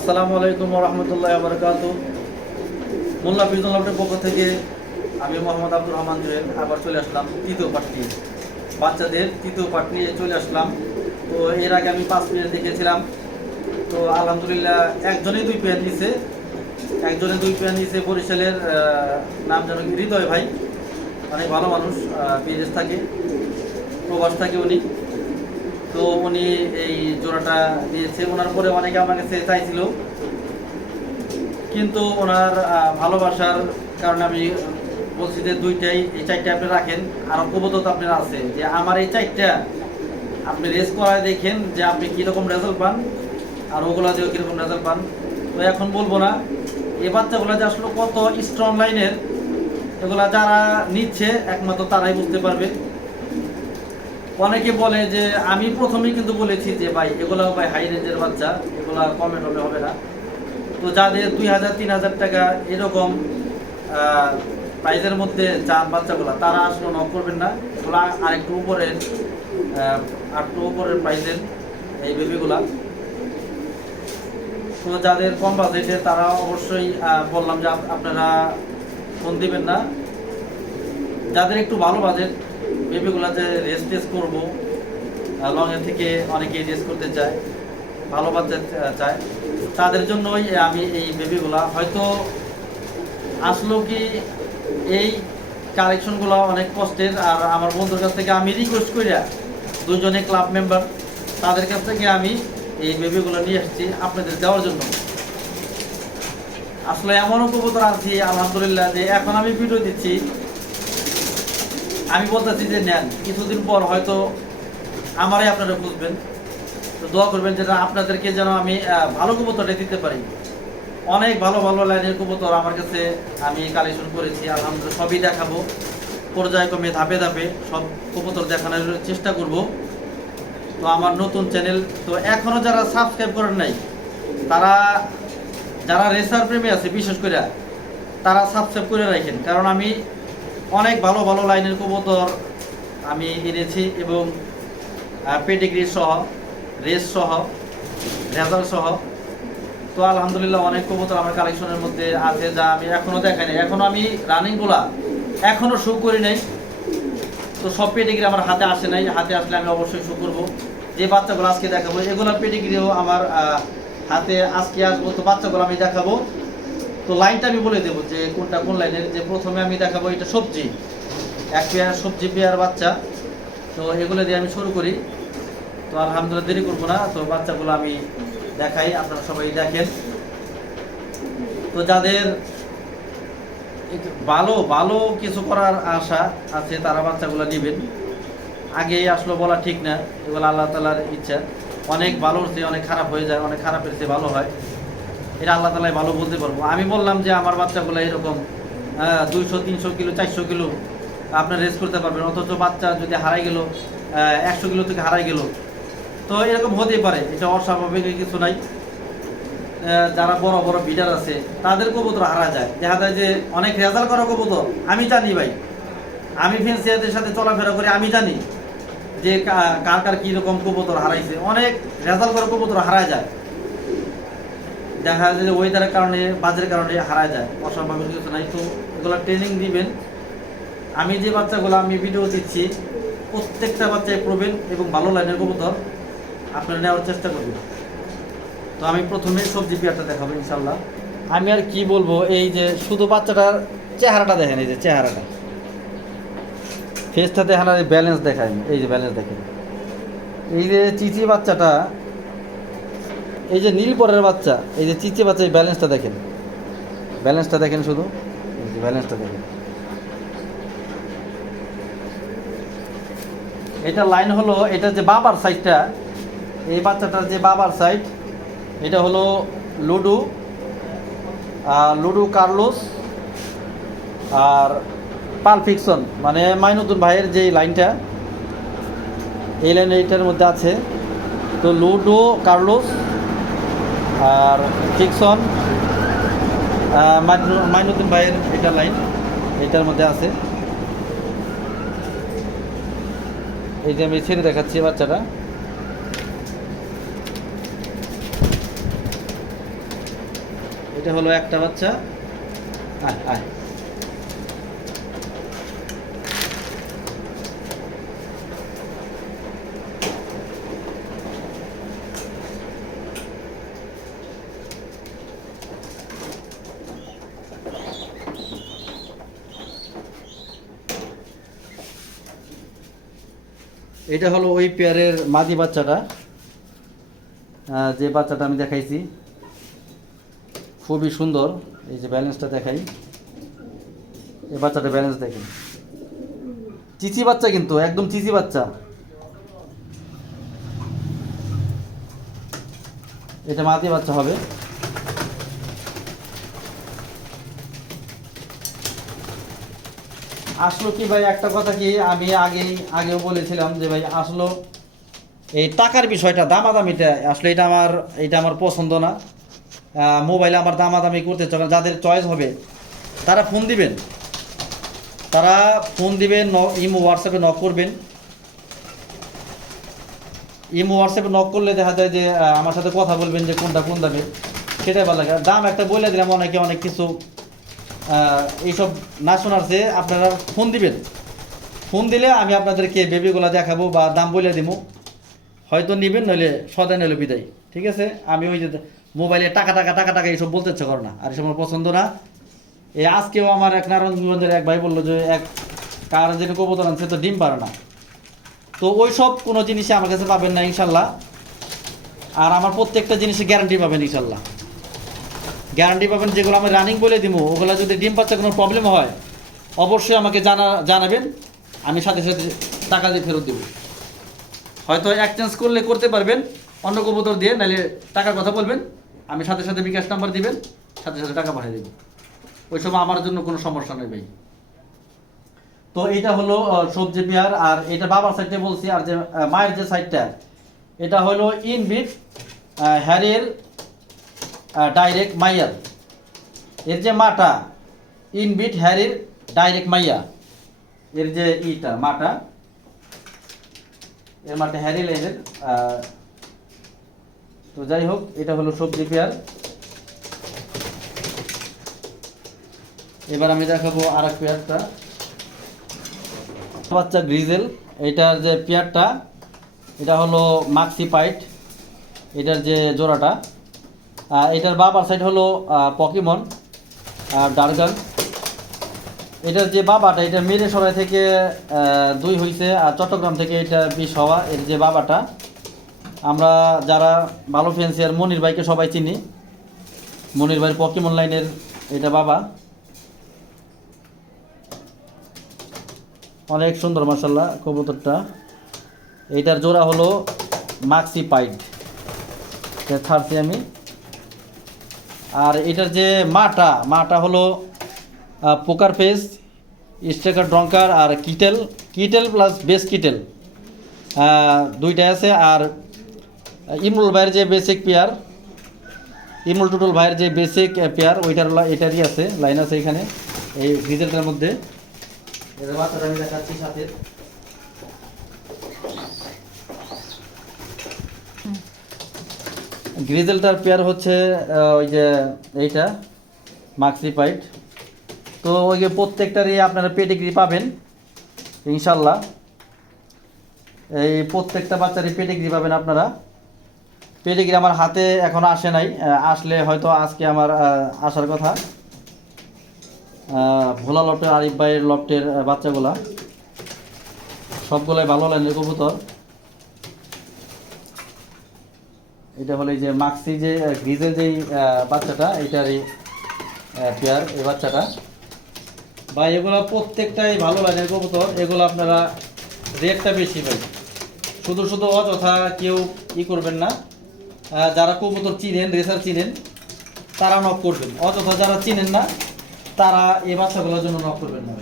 আসসালামু আলাইকুম রহমতুল্লাহ বরকাত মোল্লা ফিজুল পক্ষ থেকে আমি মোহাম্মদ আব্দুর রহমান জুয়েল আবার চলে আসলাম তৃতীয় পাঠ নিয়ে। বাচ্চাদের তৃতীয় পাঠ নিয়ে চলে আসলাম। তো এর আগে আমি পাঁচ মিনিট দেখেছিলাম। তো আলহামদুলিল্লাহ একজনেই দুই পেয়ার নিছে। একজনে দুই পেয়ার নিছে বরিশালের নাম যেন হৃদয় ভাই। অনেক ভালো মানুষ বিদেশ থাকে, প্রবাস থাকে উনি। তো উনি এই জোড়াটা দিয়েছে। ওনার পরে অনেকে আমার কাছে চাইছিল। কিন্তু ওনার ভালোবাসার কারণে আমি বলছি যে দুইটাই, এই চারটে আপনি রাখেন। আর কবুতর আপনার আছে যে আমার এই চারটা আপনি রেস করায় দেখেন যে আপনি কীরকম রেজাল্ট পান, আর ওগুলা দিয়েও কীরকম রেজাল্ট পান। তো এখন বলব না, এই বাচ্চাগুলো যে আসলে কত স্ট্রং লাইনের এগুলা যারা নিচ্ছে, একমাত্র তারাই বুঝতে পারবে। অনেকে বলে যে, আমি প্রথমেই কিন্তু বলেছি যে, ভাই এগুলো ভাই হাই রেঞ্জের বাচ্চা, এগুলা কমে টমে হবে না। তো যাদের দুই হাজার, তিন হাজার টাকা এরকম প্রাইজের মধ্যে চান বাচ্চাগুলো, তারা আসলে নক করবেন না। এগুলো আরেকটু উপরের আরেকটু উপরের প্রাইজের এই বেবিগুলা তো যাদের কম বাজেটে তারা অবশ্যই বললাম যে আপনারা ফোন দিবেন না। যাদের একটু ভালো বাজেট বেবিগুলা যে রেস টেস করব লংয়ের থেকে অনেকে রেস করতে চায় ভালো আহ, চায়। তাদের জন্যই আমি এই বেবিগুলা। হয়তো আসলো কি এই কালেকশনগুলো অনেক কষ্টের। আর আমার বন্ধুর কাছ থেকে আমি রিকোয়েস্ট করিয়া দুজনে ক্লাব মেম্বার তাদের কাছ থেকে আমি এই বেবিগুলো নিয়ে আসছি আপনাদের দেওয়ার জন্য। আসলে এমনও কবুতর আছি আলহামদুলিল্লাহ যে এখন আমি ভিডিও দিচ্ছি। আমি বলতেছি যে নেন, কিছুদিন পর হয়তো আমারই আপনারা বুঝবেন। তো দোয়া করবেন যেটা আপনাদেরকে যেন আমি ভালো কবুতরটা দিতে পারি। অনেক ভালো ভালো লাইনের কবুতর আমার কাছে আমি কালেকশন করেছি। আলহামদুলিল্লাহ সবই দেখাবো। পর্যায়ক্রমে ধাপে ধাপে সব কবুতর দেখানোর চেষ্টা করব। তো আমার নতুন চ্যানেল তো এখনও যারা সাবস্ক্রাইব করেন নাই, তারা, যারা রেসার প্রেমী আছে বিশেষ করে, তারা সাবস্ক্রাইব করে রাখেন। কারণ আমি অনেক ভালো ভালো লাইনের কবুতর আমি এনেছি এবং পেডিগ্রি সহ রেস সহ রেজাল্ট সহ। তো আলহামদুলিল্লাহ অনেক কবুতর আমার কালেকশনের মধ্যে আছে যা আমি এখনও দেখাই নাই। এখনও আমি রানিংগুলা এখনও শো করি নাই। তো সব পেডিগ্রি আমার হাতে আসে নাই। হাতে আসলে আমি অবশ্যই শো করব। যে বাচ্চাগুলো আজকে দেখাবো এগুলো পেডিগ্রিও আমার হাতে আজকে আসব। তো বাচ্চাগুলো আমি দেখাবো। তো লাইনটা আমি বলে দেবো যে কোনটা কোন লাইনের, যে প্রথমে আমি দেখাবো এটা সবজি। এক পেয়ার সবজি, পেয়ার বাচ্চা। তো এগুলো দিয়ে আমি শুরু করি। তো আলহামদুলিল্লাহ দেরি করব না, তো বাচ্চাগুলো আমি দেখাই, আপনারা সবাই দেখেন। তো যাদের ভালো ভালো কিছু করার আশা আছে, তারা বাচ্চাগুলো নেবেন। আগেই আসলো বলা ঠিক না, এগুলো আল্লাহ তালার ইচ্ছা। অনেক ভালো হচ্ছে অনেক খারাপ হয়ে যায়, অনেক খারাপের চেয়ে ভালো হয়। এটা আল্লাহ তালাই ভালো বলতে পারব। আমি বললাম যে আমার বাচ্চাগুলো এরকম দুইশো, তিনশো কিলো, চারশো কিলো আপনার রেস করতে পারবেন, অথচ বাচ্চা যদি হারাই গেল একশো কিলো থেকে হারাই গেল। তো এরকম হতেই পারে, এটা অস্বাভাবিক কিছু নাই। যারা বড় বড় বিডার আছে, তাদের কবুতর হারা যায়। দেখা যায় যে অনেক রেজাল্ট করা কবুতর, আমি জানি ভাই। আমি ফেন্সিয়াদের সাথে চলাফেরা করি, আমি জানি যে কার কার কীরকম কবুতর হারাইছে। অনেক রেজাল্ট করা কবুতর হারা যায়। দেখা যায় যে ওয়েদারের কারণে, বাজের কারণে হারা যায়। অস্বাভাবিক কিছু নাই। তো এগুলো ট্রেনিং দিবেন। আমি যে বাচ্চাগুলো, আমি ভিডিও দিচ্ছি, প্রত্যেকটা বাচ্চায় প্রবেন এবং ভালো লাইনের কবুতর আপনারা নেওয়ার চেষ্টা করবেন। তো আমি প্রথমে সবজি পেয়ারটা দেখাবো ইনশাল্লাহ আমি আর কি বলব, এই যে শুধু বাচ্চাটার চেহারাটা দেখেন, এই যে চেহারাটা। ফেসটা দেখেন আর ব্যালেন্স দেখায় এই যে ব্যালেন্স দেখেন। এই যে চিচি বাচ্চাটা এই যে নীল পরের বাচ্চা, এই যে চিচে বাচ্চা, এই ব্যালেন্সটা দেখেন। ব্যালেন্সটা দেখেন শুধু। ব্যালেন্সটা দেখেন। এটা লাইন হলো, এটা যে বাবার সাইডটা এই বাচ্চাটার যে বাবার সাইড এটা হলো লুডু আর লুডু কার্লোস আর পাল ফিকশন মানে মাইনুদ্দিন ভাইয়ের যে লাইনটা এই লাইন এইটার মধ্যে আছে। তো লুডো, কার্লোস আর চিকসন মাইনুদ্দিন ভাইয়ের এটা লাইন এটার মধ্যে আছে। এই যে আমি ছেড়ে দেখাচ্ছি বাচ্চাটা। এটা হলো একটা বাচ্চা। আয় আয়। এটা হলো ওই পেয়ারের মাদি বাচ্চাটা। যে বাচ্চাটা আমি দেখাইছি, খুবই সুন্দর। এই যে ব্যালেন্সটা দেখাই। এই বাচ্চাটা ব্যালেন্স দেখেন। চিচি বাচ্চা কিন্তু, একদম চিচি বাচ্চা। এটা মাদি বাচ্চা হবে। আসলো কি ভাই? একটা কথা কি, আমি আগে, আগেও বলেছিলাম যে ভাই, আসলো এই টাকার বিষয়টা, দামাদামিটা, আসলে এটা আমার এটা আমার পছন্দ না। মোবাইলে আমার দামাদামি করতে চান যাদের চয়েস হবে, তারা ফোন দিবেন। তারা ফোন দিবেন ইমো হোয়াটসঅ্যাপে নক করবেন। ইমো হোয়াটসঅ্যাপে নক করলে দেখা যায় যে আমার সাথে কথা বলবেন যে কোনটা, কোন দামে। সেটাই ভালো লাগে। দাম একটা বলে দিলাম, অনেকে অনেক কিছু এইসব না শোনার চেয়ে আপনারা ফোন দিবেন। ফোন দিলে আমি আপনাদেরকে বেবিগুলো দেখাবো বা দাম বলে দিব হয়তো নেবেন, নইলে সদাই নইলে বিদায়। ঠিক আছে? আমি ওই যে মোবাইলে টাকা টাকা টাকা টাকা এইসব বলতে ইচ্ছা করো না। আর এসব আমার পছন্দ না। এই আজকেও আমার এক নারায়ণগঞ্জের এক ভাই বলল যে, এক কার যেটা কবুতর আনছে তো ডিম পারে না। তো ওই সব কোনো জিনিসে আমার কাছে পাবেন না, ইনশাল্লাহ। আর আমার প্রত্যেকটা জিনিসে গ্যারান্টি পাবেন, ইনশাল্লাহ। গ্যারান্টি পাবেন যেগুলো আমি রানিং বলে দিব, ওগুলো যদি ডিম পাচ্ছে কোনো প্রবলেম হয়, অবশ্যই আমাকে জানা, জানাবেন, আমি সাথে সাথে টাকা দিয়ে ফেরত দেবো। হয়তো এক্সচেঞ্জ করলে করতে পারবেন, অন্য কবুতর দিয়ে, নাহলে টাকার কথা বলবেন, আমি সাথে সাথে বিকাশ নাম্বার দিবেন, সাথে সাথে টাকা পাঠিয়ে দেবো। ওই সময় আমার জন্য কোনো সমস্যা নেই ভাই। তো এইটা হলো সবজি পেয়ার, আর এটা বাবার সাইডে বলছি, আর যে মায়ের যে সাইডটা এটা হলো ইনবিট হ্যারির ডাইরেক্ট মাইয়ার এর যে মাটা ইনবিট হ্যারির ডাইরেক্ট মাইয়া। এর যে ইটা, মাটা, এর মাঠে হ্যারি লাইনের তো যাই হোক, এটা হলো সবজি পেয়ার। এবার আমি দেখাবো আর এক পেয়ারটা। বাচ্চা গ্রিজেল এটার যে পেয়ারটা, এটা হলো মাক্সি পাইট, এটার যে জোড়াটা। এটার বাবার সাইড হলো পকিমন ডারগান এটার যে বাবাটা এটা মেরে সরাই থেকে দুই হইছে, আর চট্টগ্রাম থেকে এটা বিষ হওয়া, এর যে বাবাটা। আমরা যারা ভালো ফেন্সিয়ার মনির ভাইকে সবাই চিনি, মনির ভাইয়ের পকিমন লাইনের এটা বাবা। অনেক সুন্দর মাসাল্লাহ কবুতরটা। এইটার জোড়া হলো মাক্সি পাইড ছাড়ছি আমি। আর এটার যে মাটা মাটা হলো পোকার ফেস স্টেকার ড্রঙ্কার আর কিটেল। কিটেল প্লাস বেস কিটেল। দুইটা আছে আর ইমরুল ভাইয়ের যে বেসিক পেয়ার ইমরুল টুটুল ভাইয়ের যে বেসিক পেয়ার ওইটার এটারই আছে লাইন আছে এখানে, এই ডিজেলটার মধ্যে। বাচ্চাটা আমি দেখাচ্ছি সাথে। গ্রিজেলটার পেয়ার হচ্ছে ওই যে এইটা মাক্সি পাইট তো ওই যে প্রত্যেকটারই আপনারা পেডিগ্রি পাবেন, ইনশাল্লাহ। এই প্রত্যেকটা বাচ্চারই পেডিগ্রি পাবেন আপনারা। পেডিগ্রি আমার হাতে এখন আসে নাই আসলে হয়তো আজকে আমার আসার কথা। ভোলা লফটের আরিফ ভাইয়ের লপ্টের বাচ্চাগুলা। সবগুলাই ভালো লাইনের কবুতর। এটা হলো যে মাক্সি যে গ্রিজের যেই বাচ্চাটা এটারই পেয়ার এই বাচ্চাটা। বা এগুলো প্রত্যেকটাই ভালো লাগে কবুতর। এগুলো আপনারা রেটটা বেশি ভাই। শুধু শুধু অযথা কেউ ই করবেন না। যারা কবুতর চিনেন রেসার চিনেন, তারা নক করবেন। অযথা যারা চিনেন না, তারা এই বাচ্চাগুলোর জন্য নক করবেন না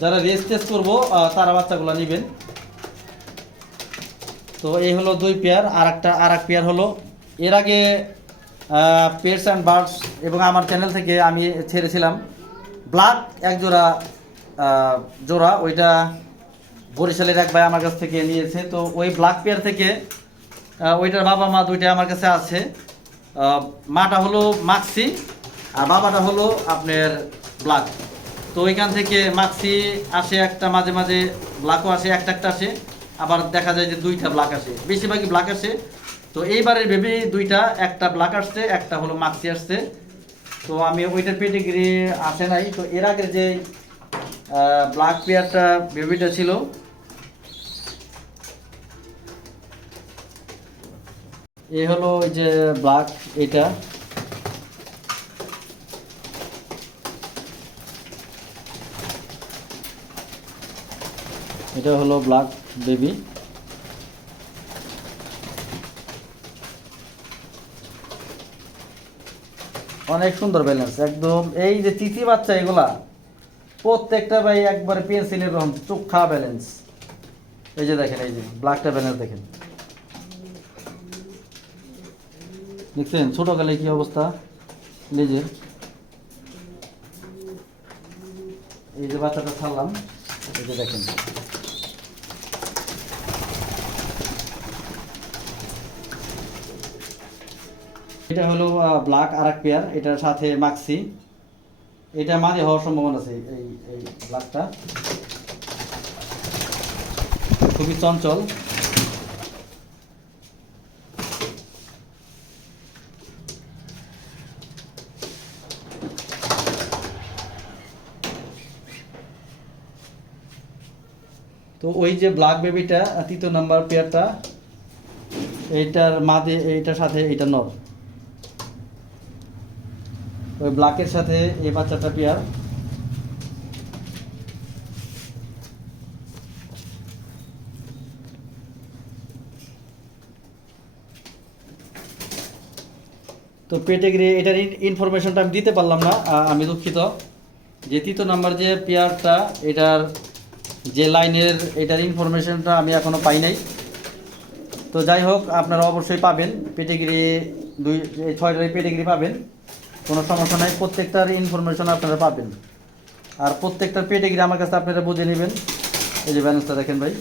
যারা রেস টেস্ট করব তারা বাচ্চাগুলো নেবেন। তো এই হলো দুই পেয়ার আর একটা আর এক পেয়ার হলো, এর আগে পেয়ার্স অ্যান্ড বার্ডস এবং আমার চ্যানেল থেকে আমি ছেড়েছিলাম। ব্ল্যাক এক জোড়া জোড়া, ওইটা বরিশালের এক ভাই আমার কাছ থেকে নিয়েছে। তো ওই ব্ল্যাক পেয়ার থেকে ওইটার বাবা মা দুইটা আমার কাছে আছে। মাটা হলো মাক্সি আর বাবাটা হলো আপনার ব্ল্যাক তো ওইখান থেকে মাক্সি আসে একটা, মাঝে মাঝে ব্ল্যাকও আসে একটা একটা আসে। আবার দেখা যায় যে দুইটা ব্লাক আসে। বেশিরভাগই ব্লাক আসে। তো এইবারের বেবি দুইটা, একটা ব্লাক আসছে, একটা হলো মাক্সি আসছে। তো আমি ওইটার পেটিগ্রি আসে নাই। তো এর আগের যে ব্লাক পেয়ারটা বেবিটা ছিল এই হলো ওই যে ব্লাক এটা এটা হলো ব্ল্যাক বেবি। অনেক সুন্দর ব্যালেন্স একদম। এই যে তিথি বাচ্চা এগুলা, প্রত্যেকটা ভাই একবারে পেন্সিলের রকম চোখা ব্যালেন্স এই যে দেখেন, এই যে ব্ল্যাকটা ব্যালেন্স দেখেন। দেখছেন, ছোটকালে কি অবস্থা? নিজের এই যে বাচ্চাটা ছাড়লাম, এই যে দেখেন। এটা হলো ব্ল্যাক আর এক পেয়ার এটার সাথে মাক্সি এটা মাঝে হওয়ার সম্ভাবনা আছে, এই এই ব্ল্যাকটা খুবই চঞ্চল। তো ওই যে ব্ল্যাক বেবিটা তৃতীয় নাম্বার পেয়ারটা এইটার মাঝে, এইটার সাথে এইটা নর ওই ব্ল্যাকের সাথে এই বাচ্চাটা পেয়ার। তো পেটেগরি, এটার ইনফরমেশনটা আমি দিতে পারলাম না আমি দুঃখিত। যে তৃতীয় নাম্বার যে পেয়ারটা, এটার যে লাইনের, এটার ইনফরমেশনটা আমি এখনও পাই নাই। তো যাই হোক, আপনারা অবশ্যই পাবেন। পেটেগিরি দুই ছয়টার পেটেগিরি পাবেন। কোনো সমস্যা নাই প্রত্যেকটার ইনফরমেশন আপনারা পাবেন। আর প্রত্যেকটার পেটেগিরি আমার কাছে আপনারা বুঝে নেবেন। এই যে ব্যালেন্সটা দেখেন ভাই।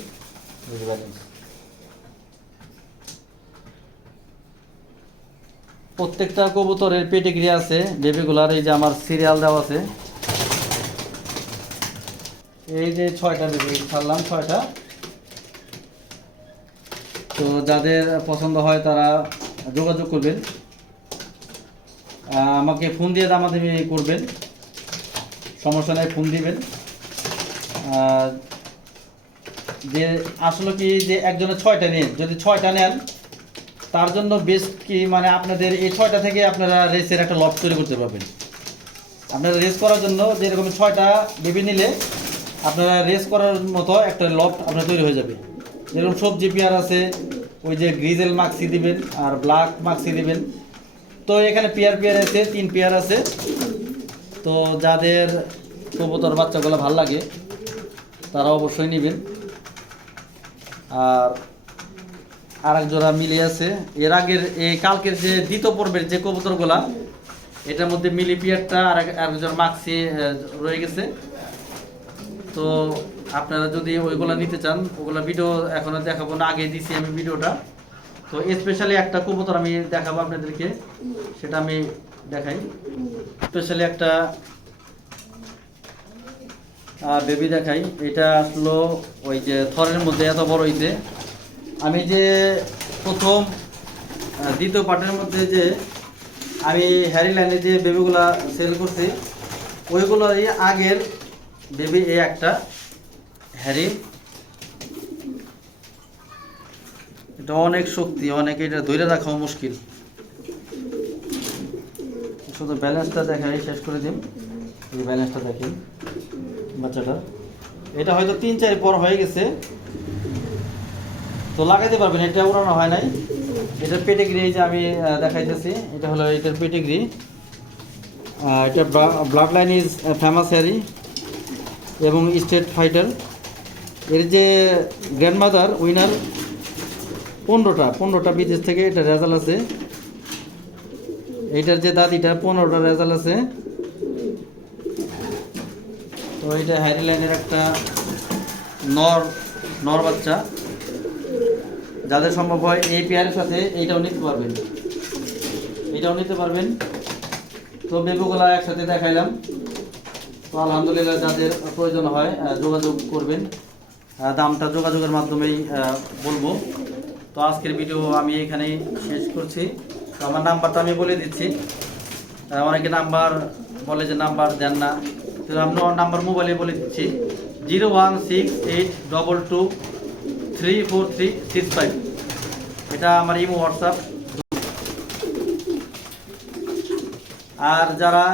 এই যে ব্যালেন্স প্রত্যেকটা কবুতরের পেটেগিরি আছে বেবিগুলার এই যে আমার সিরিয়াল দেওয়া আছে। এই যে ছয়টা বেবি ছাড়লাম ছয়টা। তো যাদের পছন্দ হয় তারা যোগাযোগ করবেন। আমাকে ফোন দিয়ে দামাদামি করবেন। সমস্যা নেই ফোন দিবেন। যে আসলে কি যে একজনের ছয়টা নেন, যদি ছয়টা নেন, তার জন্য বেস্ট কি মানে আপনাদের এই ছয়টা থেকে আপনারা রেসের একটা লট তৈরি করতে পারবেন। আপনারা রেস করার জন্য যেরকম ছয়টা বেবি নিলে, আপনারা রেস করার মতো একটা লট আপনার তৈরি হয়ে যাবে। যেরকম সবজি পেয়ার আছে, ওই যে গ্রিজেল মাক্সি দিবেন আর ব্ল্যাক মাক্সি দিবেন। তো এখানে পেয়ার পেয়ার আছে, তিন পেয়ার আছে। তো যাদের কবুতর বাচ্চাগুলো ভালো লাগে, তারা অবশ্যই নেবেন। আর আর এক জোড়া মিলি আছে। এর আগের, এই কালকের যে দ্বিতীয় পর্বের যে কবুতরগুলা, এটার মধ্যে মিলি পিয়ারটা আর এক- আর একজন মাক্সি রয়ে গেছে। তো আপনারা যদি ওইগুলা নিতে চান, ওগুলা ভিডিও এখনও দেখাবো না আগে দিছি আমি ভিডিওটা। তো স্পেশালি একটা কবুতর আমি দেখাবো আপনাদেরকে। সেটা আমি দেখাই। স্পেশালি একটা বেবি দেখাই। এটা আসলো ওই যে থরের মধ্যে, এত বড় হইছে আমি যে প্রথম দ্বিতীয় পার্টের মধ্যে যে আমি হ্যারি লাইনে যে বেবিগুলা সেল করছি, ওইগুলোরই আগের বেবি এই একটা হ্যারি এটা অনেক শক্তি, অনেক এটা ধরে রাখাও মুশকিল। শুধু ব্যালেন্সটা দেখাই, শেষ করে দিন ব্যালেন্সটা দেখেন, বাচ্চাটা। এটা হয়তো তিন, চার পর হয়ে গেছে। তো লাগাইতে পারবেন, এটা উড়ানো হয় নাই। এটা পেটেগ্রি যে আমি দেখাইতেছি, এটা হলো এটার পেটেগ্রি এটা blood line is famous Harry এবং স্টেট ফাইটার এর যে গ্র্যান্ডমাদার উইনার পনেরোটা পনেরোটা বিদেশ থেকে এটা রেজাল্ট আছে। এইটার যে দাদিটা পনেরোটা রেজাল্ট আছে। তো এটা হ্যারি লাইনের একটা নর নর বাচ্চা। যাদের সম্ভব হয় এই পেয়ারের সাথে এইটাও নিতে পারবেন। এইটাও নিতে পারবেন। তো বেবুগুলা একসাথে দেখাইলাম। তো আলহামদুলিল্লাহ যাদের প্রয়োজন হয় যোগাযোগ করবেন। দামটা যোগাযোগের মাধ্যমেই বলব। তো আজকের ভিডিও আমি এখানেই শেষ করছি। তো আমার নাম্বারটা আমি বলে দিচ্ছি। অনেকে নাম্বার বলে যে নাম্বার দেন না। তো আমি নাম্বার মোবাইলে বলে দিচ্ছি। Zero one six eight double two three four three six five. এটা আমার ইমো, হোয়াটসঅ্যাপ। আর যারা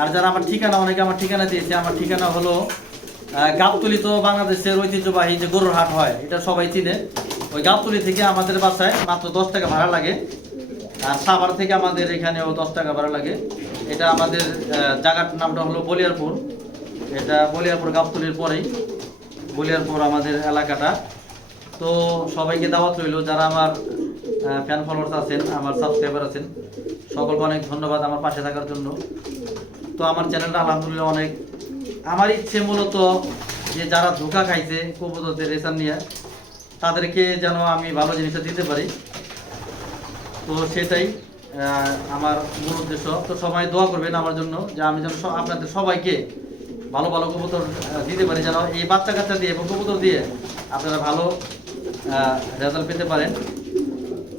আর যারা আমার ঠিকানা, অনেকে আমার ঠিকানা দিয়েছে। আমার ঠিকানা হলো গাবতলি তো বাংলাদেশের ঐতিহ্যবাহী যে গরুর হাট হয়, এটা সবাই চিনে। ওই গাবতলি থেকে আমাদের বাসায় মাত্র দশ টাকা ভাড়া লাগে। আর সাভার থেকে আমাদের এখানেও দশ টাকা ভাড়া লাগে। এটা আমাদের জায়গার নামটা হলো বলিয়ারপুর। এটা বলিয়ারপুর গাবতলির পরেই। বলিয়ারপুর আমাদের এলাকাটা। তো সবাইকে দাওয়াত রইল, যারা আমার ফ্যান ফলোয়ার্স আছেন, আমার সাবস্ক্রাইবার আছেন, সকলকে অনেক ধন্যবাদ আমার পাশে থাকার জন্য। তো আমার চ্যানেলটা আলহামদুলিল্লাহ অনেক, আমার ইচ্ছে মূলত যে যারা ধোকা খাইছে কবুতরদের রেশান নিয়ে তাদেরকে যেন আমি ভালো জিনিসটা দিতে পারি। তো সেটাই আমার মূল উদ্দেশ্য। তো সবাই দোয়া করবেন আমার জন্য যে আমি যেন আপনাদের সবাইকে ভালো ভালো কবুতর দিতে পারি, যেন এই বাচ্চা কাচ্চা দিয়ে এবং কবুতর দিয়ে আপনারা ভালো রেজাল্ট পেতে পারেন।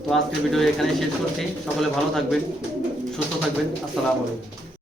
তো আজকের ভিডিও এখানে শেষ করছি। সকলে ভালো থাকবেন, সুস্থ থাকবেন। আসসালামু আলাইকুম।